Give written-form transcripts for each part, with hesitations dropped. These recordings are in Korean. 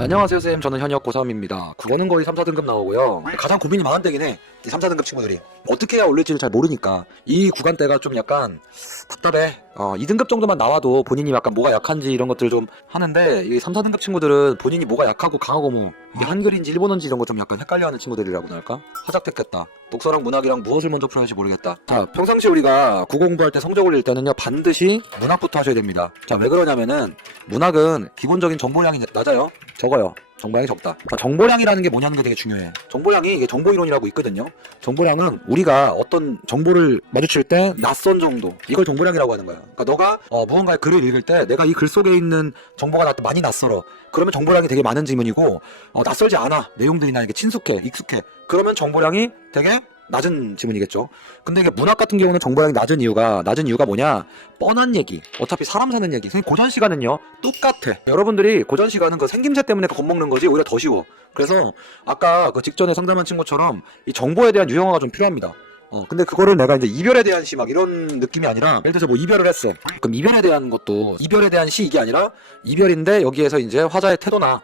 안녕하세요 쌤, 저는 현역 고3입니다. 국어는 거의 3, 4등급 나오고요. 가장 고민이 많은 때긴 이 3, 4등급 친구들이 어떻게 해야 올릴지를 잘 모르니까 이 구간대가 좀 약간 답답해. 2등급 정도만 나와도 본인이 약간 뭐가 약한지 이런 것들을 좀 하는데 이 3, 4등급 친구들은 본인이 뭐가 약하고 강하고 뭐 이게 한글인지 일본어인지 이런 거 좀 약간 헷갈려하는 친구들이라고나 할까? 하작됐겠다. 독서랑 문학이랑 무엇을 먼저 풀어야 할지 모르겠다. 자, 평상시에 우리가 국어 공부할 때 성적 올릴 때는요 반드시 문학부터 하셔야 됩니다. 자, 왜 그러냐면은 문학은 기본적인 정보량이 낮아요. 적어요. 정보량이 적다. 자, 정보량이라는 게 뭐냐는 게 되게 중요해. 정보량이 이게 정보이론이라고 있거든요. 정보량은 우리가 어떤 정보를 마주칠 때 낯선 정도, 이걸 정보량이라고 하는 거야. 그러니까 너가 무언가의 글을 읽을 때 내가 이 글 속에 있는 정보가 나한테 많이 낯설어. 그러면 정보량이 되게 많은 지문이고 낯설지 않아. 내용들이 나에게 친숙해, 익숙해. 그러면 정보량이 되게 낮은 지문이겠죠. 근데 이게 문학 같은 경우는 정보량이 낮은 이유가 뭐냐? 뻔한 얘기. 어차피 사람 사는 얘기. 고전 시간은요 똑같아. 여러분들이 고전 시간은 그 생김새 때문에 겁먹는 거지 오히려 더 쉬워. 그래서 아까 그 직전에 상담한 친구처럼 이 정보에 대한 유형화가 좀 필요합니다. 근데 그거를 내가 이제 이별에 대한 시 막 이런 느낌이 아니라, 예를 들어서 뭐 이별을 했어. 그럼 이별에 대한 것도 이별에 대한 시 이게 아니라 이별인데 여기에서 이제 화자의 태도나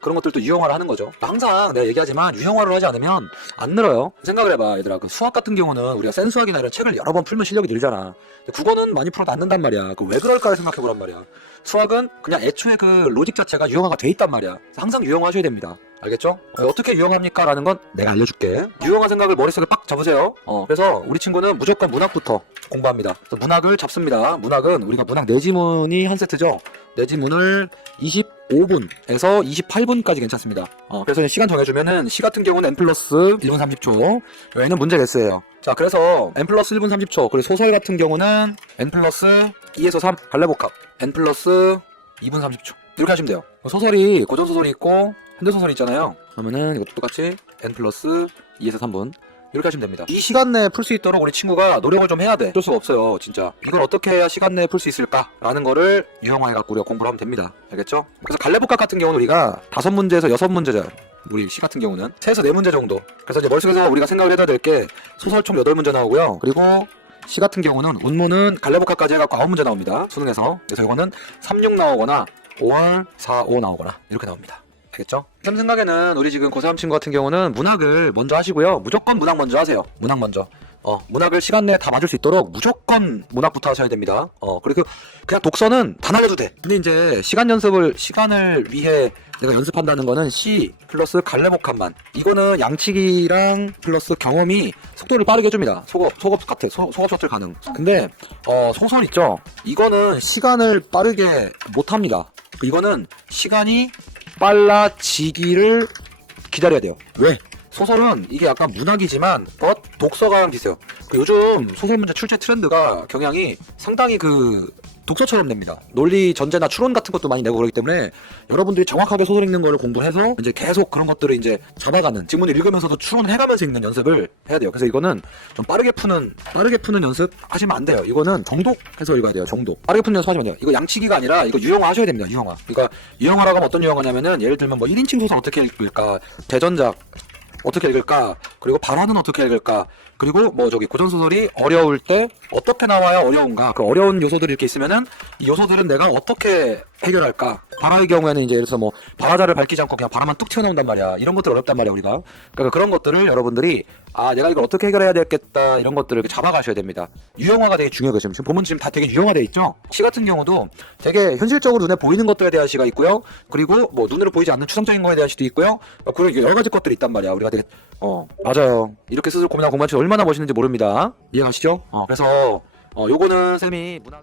그런 것들도 유형화를 하는 거죠. 항상 내가 얘기하지만 유형화를 하지 않으면 안 늘어요. 생각을 해봐 얘들아. 그 수학 같은 경우는 우리가 센수학이나 이런 책을 여러 번 풀면 실력이 늘잖아. 근데 국어는 많이 풀어도 안 는단 말이야. 그 왜 그럴까를 생각해보란 말이야. 수학은 그냥 애초에 그 로직 자체가 유형화가 돼 있단 말이야. 항상 유형화 하셔야 됩니다. 알겠죠? 어떻게 유형합니까? 라는 건 내가 알려줄게. 유형화 생각을 머릿속에 빡 잡으세요. 그래서 우리 친구는 무조건 문학부터 공부합니다. 그래서 문학을 잡습니다. 문학은 우리가 문학 내지문이 한 세트죠. 내지문을 25분에서 28분까지 괜찮습니다. 그래서 시간 정해주면은 시 같은 경우는 n 플러스 1분 30초. 여기는 문제 개수예요. 자, 그래서 n 플러스 1분 30초. 그리고 소설 같은 경우는 n 플러스 2에서 3 갈래복합 n 플러스 2분 30초. 이렇게 하시면 돼요. 소설이 고전소설이 있고 현대소설이 있잖아요. 그러면은 이것도 똑같이 n 플러스 2에서 3분 이렇게 하시면 됩니다. 이 시간 내에 풀 수 있도록 우리 친구가 노력을 좀 해야 돼. 어쩔 수가 없어요 진짜. 이걸 어떻게 해야 시간 내에 풀 수 있을까 라는 거를 유형화해갖고 우리가 공부를 하면 됩니다. 알겠죠? 그래서 갈래복합 같은 경우는 우리가 5문제에서 6문제죠. 우리 시 같은 경우는 3에서 4문제 정도. 그래서 이제 머릿속에서 우리가 생각을 해둬야 될 게 소설 총 8문제 나오고요. 그리고 시 같은 경우는 운문은 갈래복합까지 해갖고 9문제 나옵니다. 수능에서. 그래서 이거는 3, 6 나오거나 5월 4, 5 나오거나 이렇게 나옵니다. 알겠죠? 쌤 생각에는 우리 지금 고3 친구 같은 경우는 문학을 먼저 하시고요. 무조건 문학 먼저 하세요. 문학 먼저. 문학을 시간 내에 다 맞을 수 있도록 무조건 문학부터 하셔야 됩니다. 그리고 그냥 독서는 다 날려도 돼. 근데 이제 시간을 위해 내가 연습한다는 거는 시 플러스 갈래복합만. 이거는 양치기랑 플러스 경험이 속도를 빠르게 해줍니다. 속업 같아. 속업 셔틀 가능. 근데 소설 있죠? 이거는 시간을 빠르게 못합니다. 이거는 시간이 빨라지기를 기다려야 돼요. 왜? 소설은 이게 약간 문학이지만 독서가랑 비슷해요. 요즘 소설 문제 출제 트렌드가 경향이 상당히 독서처럼 냅니다. 논리 전제나 추론 같은 것도 많이 내고 그러기 때문에 여러분들이 정확하게 소설 읽는 거를 공부해서 이제 계속 그런 것들을 이제 잡아가는, 지문을 읽으면서도 추론을 해가면서 읽는 연습을 해야 돼요. 그래서 이거는 좀 빠르게 푸는 연습 하시면 안 돼요. 이거는 정독해서 읽어야 돼요. 정독. 빠르게 푸는 연습 하시면 돼요. 이거 양치기가 아니라 이거 유형화 하셔야 됩니다. 유형화. 그러니까 유형화라고 하면 어떤 유형화냐면은 예를 들면 뭐 1인칭 소설 어떻게 읽을까, 대전작 어떻게 읽을까, 그리고 발화는 어떻게 읽을까, 그리고 고전소설이 어려울 때 어떻게 나와야 어려운가, 그 어려운 요소들이 이렇게 있으면은 이 요소들은 내가 어떻게 해결할까. 발화의 경우에는 이제 예를 들어서 뭐 발화자를 밝히지 않고 그냥 발화만 뚝 튀어나온단 말이야. 이런 것들 어렵단 말이야 우리가. 그러니까 그런 것들을 여러분들이 내가 이걸 어떻게 해결해야 되겠다 이런 것들을 잡아가셔야 됩니다. 유형화가 되게 중요해요. 지금 보면 다 되게 유형화돼 있죠. 시 같은 경우도 되게 현실적으로 눈에 보이는 것들에 대한 시가 있고요. 그리고 뭐 눈으로 보이지 않는 추상적인 거에 대한 시도 있고요. 그리고 여러 가지 것들이 있단 말이야. 우리가 되게 맞아요. 이렇게 스스로 고민하고 공부하는 얼마나 멋있는지 모릅니다. 이해가시죠? 그래서 요거는 쌤이 문학